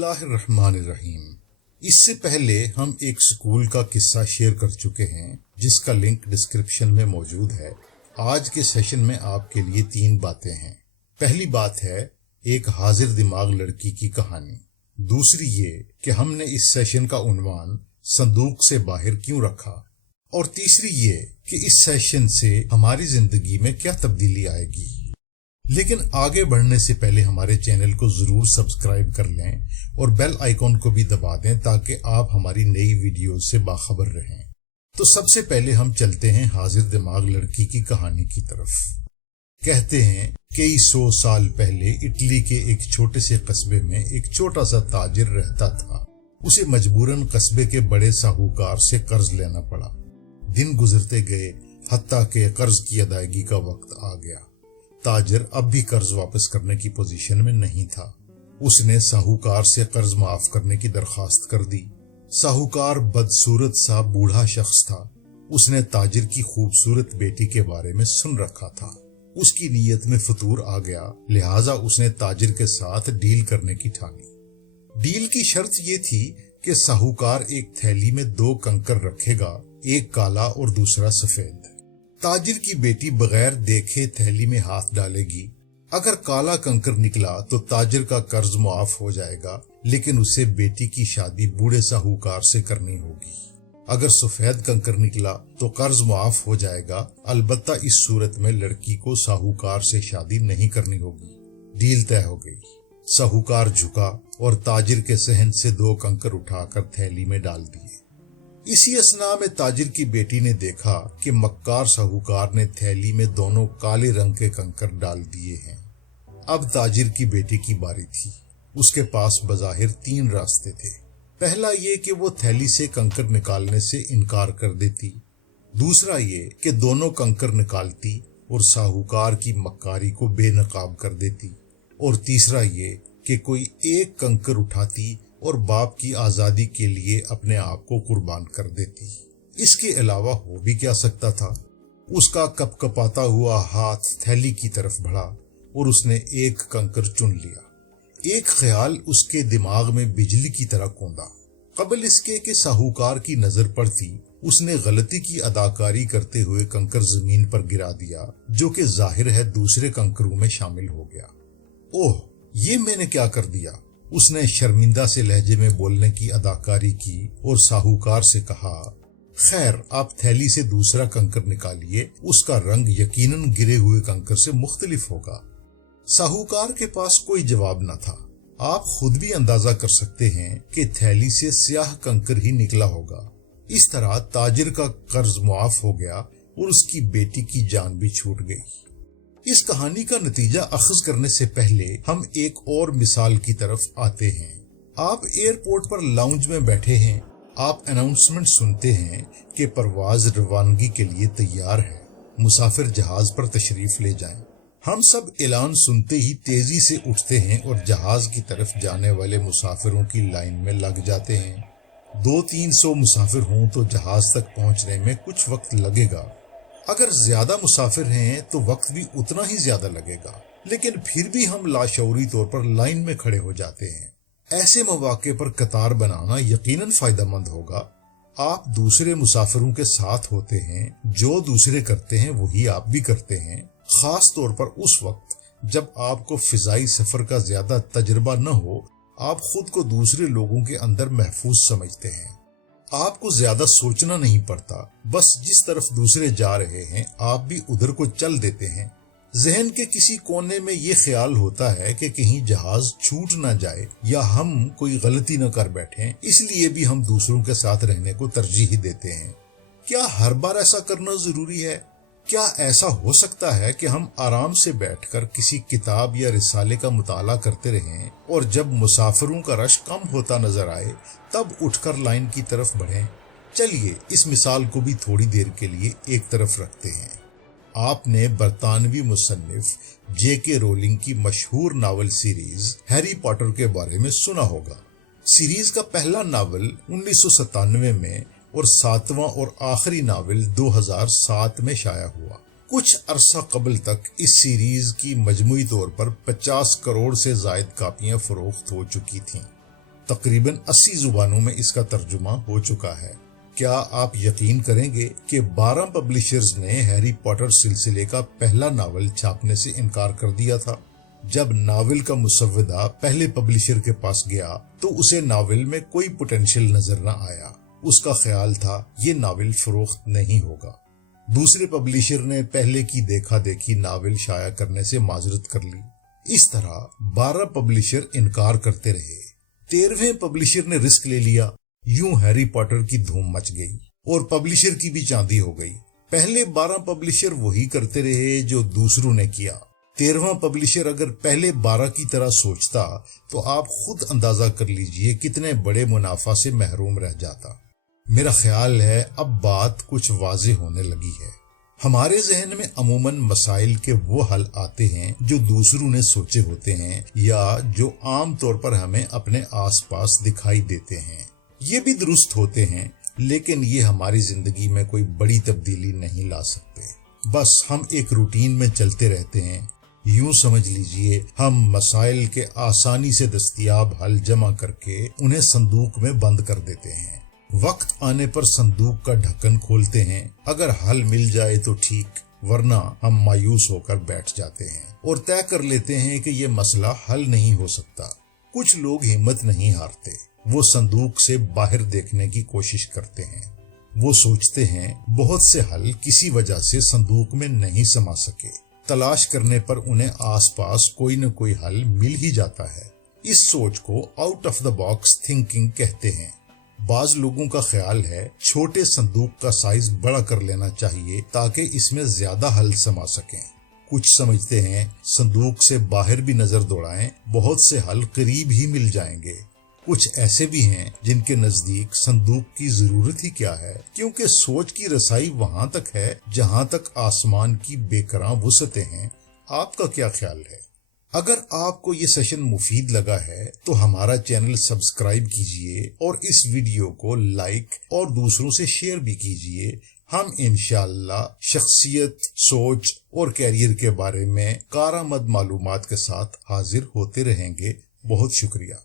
बिस्मिल्लाह अर्रहमान अर्रहीम। इससे पहले हम एक स्कूल का किस्सा शेयर कर चुके हैं जिसका लिंक डिस्क्रिप्शन में मौजूद है। आज के सेशन में आपके लिए 3 बातें हैं। पहली बात है एक हाजिर दिमाग लड़की की कहानी। दूसरी ये कि हमने इस सेशन का उन्वान संदूक से बाहर क्यों रखा, और तीसरी ये कि इस सेशन से हमारी जिंदगी में क्या तब्दीली आएगी। लेकिन आगे बढ़ने से पहले हमारे चैनल को जरूर सब्सक्राइब कर लें और बेल आइकॉन को भी दबा दें ताकि आप हमारी नई वीडियो से बाखबर रहें। तो सबसे पहले हम चलते हैं हाजिर दिमाग लड़की की कहानी की तरफ। कहते हैं कई 100 साल पहले इटली के एक छोटे से कस्बे में एक छोटा सा ताजिर रहता था। उसे मजबूरन कस्बे के बड़े साहूकार से कर्ज लेना पड़ा। दिन गुजरते गए, हत्ता के कर्ज की अदायगी का वक्त आ गया। ताजिर अब भी कर्ज वापस करने की पोजीशन में नहीं था। उसने साहूकार से कर्ज माफ करने की दरखास्त कर दी। साहूकार बदसूरत सा बूढ़ा शख्स था। उसने ताजिर की खूबसूरत बेटी के बारे में सुन रखा था। उसकी नीयत में फतूर आ गया, लिहाजा उसने ताजिर के साथ डील करने की ठानी। डील की शर्त ये थी कि साहूकार एक थैली में 2 कंकर रखेगा, एक काला और दूसरा सफेद। ताजिर की बेटी बगैर देखे थैली में हाथ डालेगी। अगर काला कंकर निकला तो ताजिर का कर्ज माफ हो जाएगा, लेकिन उसे बेटी की शादी बूढ़े साहूकार से करनी होगी। अगर सफेद कंकर निकला तो कर्ज माफ हो जाएगा, अलबत्ता इस सूरत में लड़की को साहूकार से शादी नहीं करनी होगी। डील तय हो गई। साहूकार झुका और ताजिर के सहन से 2 कंकर उठाकर थैली में डाल दिए। इसी असना में ताजिर की बेटी ने देखा कि मक्कार साहूकार ने थैली में दोनों काले रंग के कंकर डाल दिए हैं। अब ताजिर की बेटी की बारी थी। उसके पास बज़ाहिर 3 रास्ते थे। पहला ये कि वो थैली से कंकर निकालने से इनकार कर देती, दूसरा ये कि दोनों कंकर निकालती और साहूकार की मक्कारी को बेनकाब कर देती, और तीसरा ये कि कोई एक कंकर उठाती और बाप की आजादी के लिए अपने आप को कुर्बान कर देती। इसके अलावा हो भी क्या सकता था। उसका कपकपाता हुआ हाथ थैली की तरफ बढ़ा और उसने एक कंकर चुन लिया। एक ख्याल उसके दिमाग में बिजली की तरह कौंधा। कबल इसके कि साहूकार की नजर पड़ती, उसने गलती की अदाकारी करते हुए कंकर जमीन पर गिरा दिया, जो कि जाहिर है दूसरे कंकरों में शामिल हो गया। ओह, ये मैंने क्या कर दिया। उसने शर्मिंदा से लहजे में बोलने की अदाकारी की और साहूकार से कहा, खैर आप थैली से दूसरा कंकर निकालिए, उसका रंग यकीनन गिरे हुए कंकर से मुख्तलिफ होगा। साहूकार के पास कोई जवाब न था। आप खुद भी अंदाजा कर सकते हैं कि थैली से स्याह कंकर ही निकला होगा। इस तरह ताजिर का कर्ज मुआफ हो गया और उसकी बेटी की जान भी छूट गई। इस कहानी का नतीजा अखज करने से पहले हम एक और मिसाल की तरफ आते हैं। आप एयरपोर्ट पर लाउंज में बैठे हैं। आप अनाउंसमेंट सुनते हैं कि परवाज रवानगी के लिए तैयार है, मुसाफिर जहाज पर तशरीफ ले जाएं। हम सब ऐलान सुनते ही तेजी से उठते हैं और जहाज की तरफ जाने वाले मुसाफिरों की लाइन में लग जाते हैं। 200-300 मुसाफिर हों तो जहाज तक पहुंचने में कुछ वक्त लगेगा। अगर ज्यादा मुसाफिर हैं तो वक्त भी उतना ही ज्यादा लगेगा, लेकिन फिर भी हम लाशऊरी तौर पर लाइन में खड़े हो जाते हैं। ऐसे मौके पर कतार बनाना यकीनन फायदेमंद होगा। आप दूसरे मुसाफिरों के साथ होते हैं, जो दूसरे करते हैं वही आप भी करते हैं, खास तौर पर उस वक्त जब आपको फिजाई सफर का ज्यादा तजुर्बा न हो। आप खुद को दूसरे लोगों के अंदर महफूज समझते हैं। आपको ज्यादा सोचना नहीं पड़ता, बस जिस तरफ दूसरे जा रहे हैं आप भी उधर को चल देते हैं। जहन के किसी कोने में ये ख्याल होता है कि कहीं जहाज छूट ना जाए या हम कोई गलती न कर बैठें, इसलिए भी हम दूसरों के साथ रहने को तरजीह देते हैं। क्या हर बार ऐसा करना जरूरी है? क्या ऐसा हो सकता है कि हम आराम से बैठकर किसी किताब या रिसाले का मुताला करते रहें और जब मुसाफिरों का रश कम होता नजर आए तब उठकर लाइन की तरफ बढ़ें? चलिए इस मिसाल को भी थोड़ी देर के लिए एक तरफ रखते हैं। आपने बरतानवी मुसन्निफ J.K. रोलिंग की मशहूर नावल सीरीज हैरी पॉटर के बारे में सुना होगा। सीरीज का पहला नावल 1997 में और 7वां और आखिरी नावल 2007 में शाया हुआ। कुछ अरसा कबल तक इस सीरीज की मजमूई तौर पर 50 करोड़ से जायद कापियां फरोख्त हो चुकी थीं। तकरीबन 80 जुबानों में इसका तर्जुमा हो चुका है। क्या आप यकीन करेंगे कि 12 पब्लिशर्स ने हैरी पॉटर सिलसिले का पहला नावल छापने से इनकार कर दिया था। जब नावल का मुसव्विदा पहले पब्लिशर के पास गया तो उसे नावल में कोई पोटेंशियल नजर न आया। उसका ख्याल था ये नावल फरोख्त नहीं होगा। दूसरे पब्लिशर ने पहले की देखा देखी नावल शाया करने से माजरत कर ली। इस तरह 12 पब्लिशर इनकार करते रहे। 13वें पब्लिशर ने रिस्क ले लिया। यूं हैरी पॉटर की धूम मच गई और पब्लिशर की भी चांदी हो गई। पहले 12 पब्लिशर वही करते रहे जो दूसरों ने किया। 13वां पब्लिशर अगर पहले 12 की तरह सोचता तो आप खुद अंदाजा कर लीजिए कितने बड़े मुनाफा से महरूम रह जाता। मेरा ख्याल है अब बात कुछ वाज़ेह होने लगी है। हमारे जहन में अमूमन मसाइल के वो हल आते हैं जो दूसरों ने सोचे होते हैं या जो आम तौर पर हमें अपने आसपास दिखाई देते हैं। ये भी दुरुस्त होते हैं, लेकिन ये हमारी जिंदगी में कोई बड़ी तब्दीली नहीं ला सकते। बस हम एक रूटीन में चलते रहते हैं। यूं समझ लीजिए हम मसाइल के आसानी से दस्तयाब हल जमा करके उन्हें संदूक में बंद कर देते हैं। वक्त आने पर संदूक का ढक्कन खोलते हैं। अगर हल मिल जाए तो ठीक, वरना हम मायूस होकर बैठ जाते हैं और तय कर लेते हैं कि ये मसला हल नहीं हो सकता। कुछ लोग हिम्मत नहीं हारते। वो संदूक से बाहर देखने की कोशिश करते हैं। वो सोचते हैं बहुत से हल किसी वजह से संदूक में नहीं समा सके। तलाश करने पर उन्हें आसपास कोई न कोई हल मिल ही जाता है। इस सोच को out of the box thinking कहते हैं। बाज लोगों का ख्याल है छोटे संदूक का साइज बड़ा कर लेना चाहिए ताकि इसमें ज्यादा हल समा सकें। कुछ समझते हैं संदूक से बाहर भी नजर दौड़ाएं, बहुत से हल करीब ही मिल जाएंगे। कुछ ऐसे भी हैं जिनके नजदीक संदूक की जरूरत ही क्या है, क्योंकि सोच की रसाई वहां तक है जहां तक आसमान की बेकरां वुसअतें हैं। आपका क्या ख्याल है? अगर आपको ये सेशन मुफीद लगा है तो हमारा चैनल सब्सक्राइब कीजिए और इस वीडियो को लाइक और दूसरों से शेयर भी कीजिए। हम इंशाअल्लाह शख्सियत, सोच और कैरियर के बारे में कारामद मालूमात के साथ हाजिर होते रहेंगे। बहुत शुक्रिया।